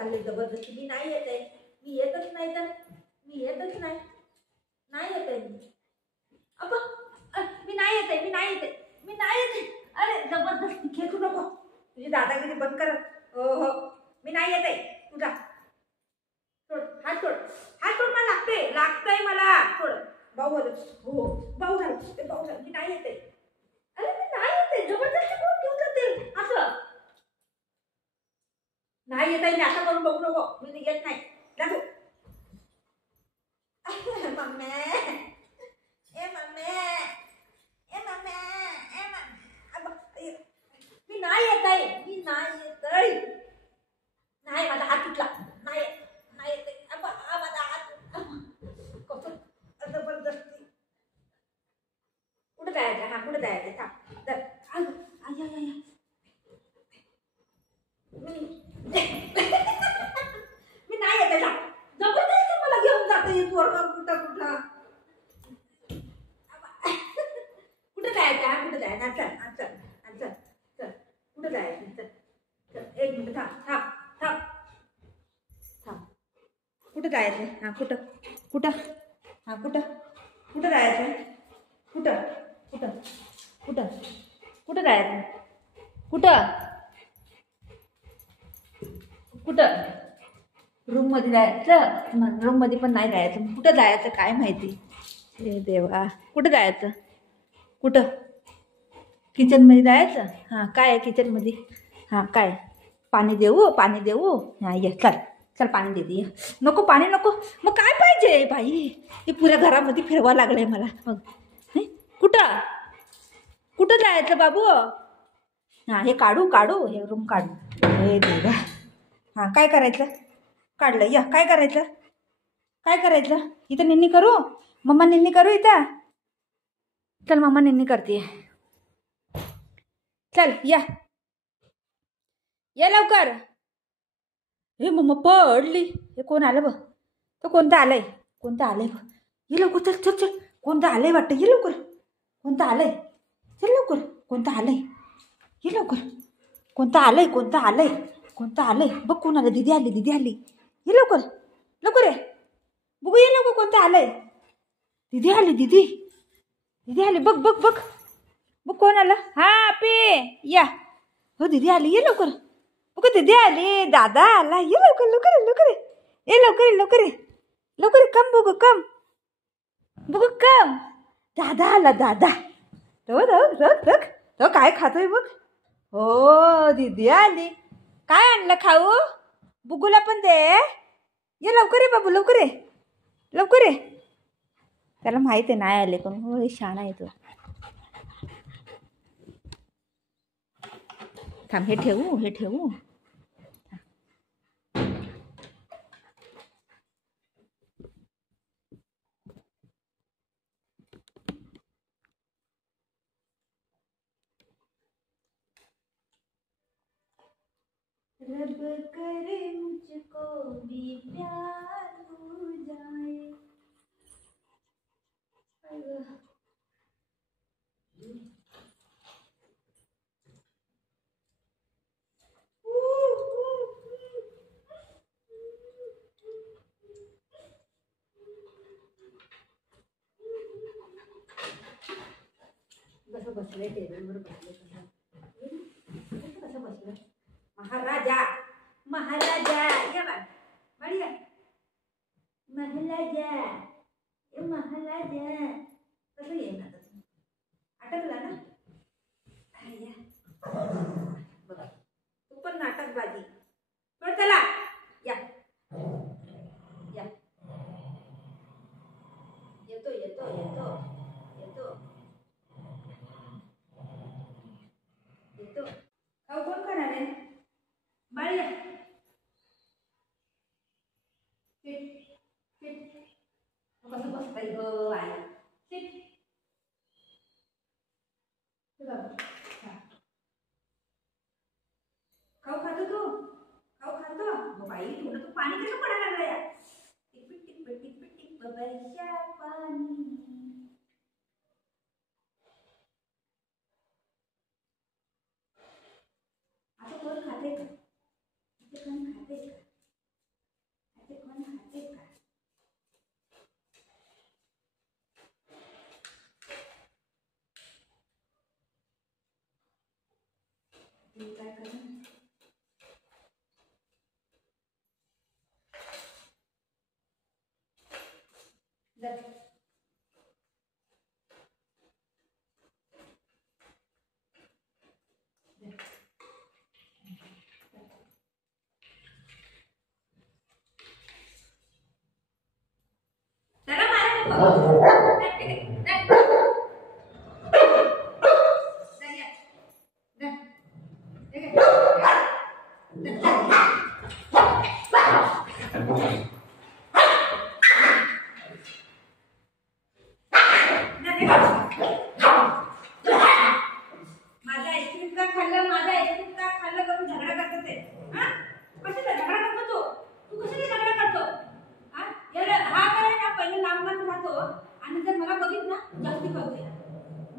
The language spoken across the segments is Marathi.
चालले जबरदस्ती. मी नाही येत आहे, मी येतच नाही तर मी येतच नाही. नाही येत आहे मी. अब मी नाही येत आहे, मी नाही येत आहे, मी नाही येत आहे. अरे जबरदस्ती खेचू नको, तुझी दादागिरी बंद कर. हो हो, मी नाही येत आहे. तुझा सोड, हात सोड, हात सोड. मला लागतंय मला. सोड. भाऊ झालं. हो भाऊ झालं, ते भाऊ झालं. मी नाही येत आहे. अरे मी नाही येत आहे. जबरदस्ती कोण घेऊन जाते असं? नाही येत आहे मी, असं करून बघू नको. मी येत नाही. जा तू. मम्मी ए मम्मी ए मम्मी ए मम्मी. मी नाही येत आहे, मी नाही येत आहे. नाही, माझा हात तुटला. नाही नाही येत आहे. माझा हात कसं जबरदस्ती. कुठं जायचं? हा कुठं जायचं? थांब. आय आय आय आय. मी नाही येत आहे. जबरदस्ती मला घेऊन जाते पोरगा कुठं कुठं. कुठं जायचं? कुठं जायचं? चल चल चल चल. कुठं जायचं? चल चल. एक मिनिट थांब थांब थांब थांब. कुठं जायचं? हा कुठं कुठं? हा कुठं कुठं जायचं? कुठं कुठं कुठं कुठं जायचं? कुठं कुठं? रूममध्ये जायचं? रूममध्ये पण नाही जायचं. कुठं जायचं काय माहिती. हे देवा, कुठं जायचं? कुठं? किचनमध्ये जायचं? हां काय आहे किचनमध्ये? हां काय? पाणी देऊ? पाणी देऊ? हां ये चल चल, पाणी दे. नको पाणी नको. मग काय पाहिजे बाई? हे पुऱ्या घरामध्ये फिरवा लागलंय मला. मग कुठं कुठं जायचं बाबू? हां हे काढू काढू, हे रूम काढू. हे देवा. हां काय करायचं? काढलं. या काय करायचं? काय करायचं? इथं निन्नी करू? मम्मा निन्नी करू इथं? चल मम्मा निन्नी करते. चल या या लवकर. हे मम्मा पडली. हे कोण आलं बघ? तो कोणतं आलंय? कोणतं आलंय बघ? ये लवकर. चल चल चल. कोणतं आलंय वाटतं? ये लवकर. कोणतं आलंय? चल लवकर. कोणतं आलंय? ये लवकर. कोणतं आलंय? कोणतं आलंय? कोणतं आलंय बघ? कोण आलं? दीदी आली, दीदी आली. ये लवकर लवकर ये बघू. ये लवकर. कोणतं आलंय? दीदी आली, दीदी दीदी आली. बघ बघ बघ बघ कोण आलं. हा पे या. हो दीदी आली. ये लवकर. बघ दीदी आली, दादा आला. ये लवकर लवकर लवकर. ये लवकर लवकर लवकर. कम बघू कम बघू कम. दादा आला दादा. तो तो काय खातोय बघ. हो दीदी आली. काय आणलं खाऊ? बुगूला पण दे. ये लवकर ये बाबू, लवकर ये लवकर ये. त्याला माहित आहे नाही आले पण. हो शाणा आहे तो. थांब हे ठेवू, हे ठेवू. रब करे मुझको भी प्यार हो जाए. कसं बसले टेबलवर बसले. कसं बसलं? महाराजा महाराजा या बढिया. महाराजा ए महाराजा. कसं येईल आता? अटकला ना? बघा तू पण नाटकबाजी पण. चला या या. येतो येतो येतो येतो येतो. खाऊ कोण खाणार आहे? बाळी कसं बसताय ग आई? खाऊ खातो तू? खाऊ खातो? मग बाई थोडं तू पाणी कसं पडायला लागलं या? टिक टिक टिक टिक टिक बबलच्या पाणी. आता कोण खाते का? कोण खाते का?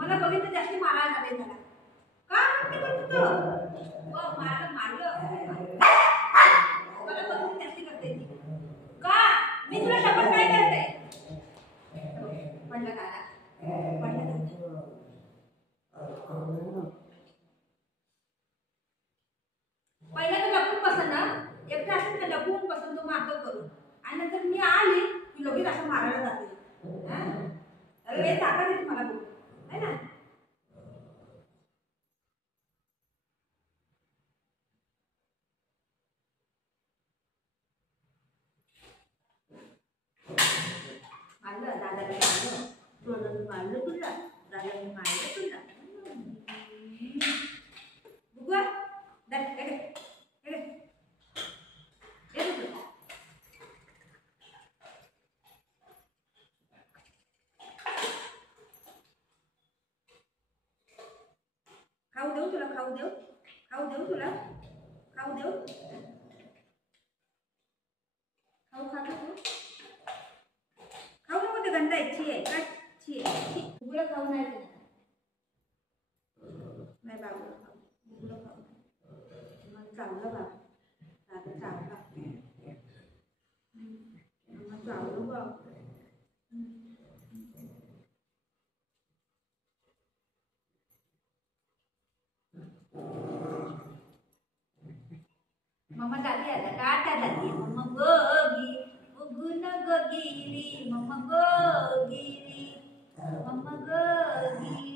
मला बघितलं जास्ती मारायला जाते त्याला का करतो मारलं मला बघितलं जास्ती करते का मी तुला शपथ काय करते पडलं दादा पहिला तर लपून बसन ना एकटा असेल तर लपून बसन तो मारतो करून आणि नंतर मी आली की लगेच असं मारायला जाते अरे ताकद येते मला बघून है ना मारलं दादाला मारलं तुला मारलं तुला दादाने मारलं तुला बुवा दादा खाऊ देऊ तुला खाऊ देऊ तुला खाऊ देऊ खाऊ खातो तू खाऊ नको ते गंध आहे छी आहे का छी आहे तुला खाऊ नाही ते नाही बाबू तुला खाऊ मग चांगलं बाबा दादा चांगला मग चांगलं बाबा मम्मा जाती आता काटा जाती मम्मा गोगी उगुन गोगिरी मम्मा गोगिरी मम्मा गोगिरी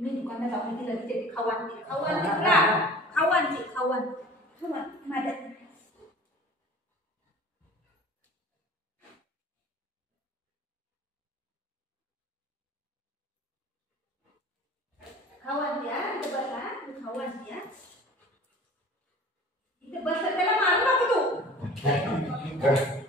मी दुकानात जाऊन ती लगेच येते खावान माझ्या खावान द्या बसा तू खावान द्या इथे बस त्याला मारू नको तू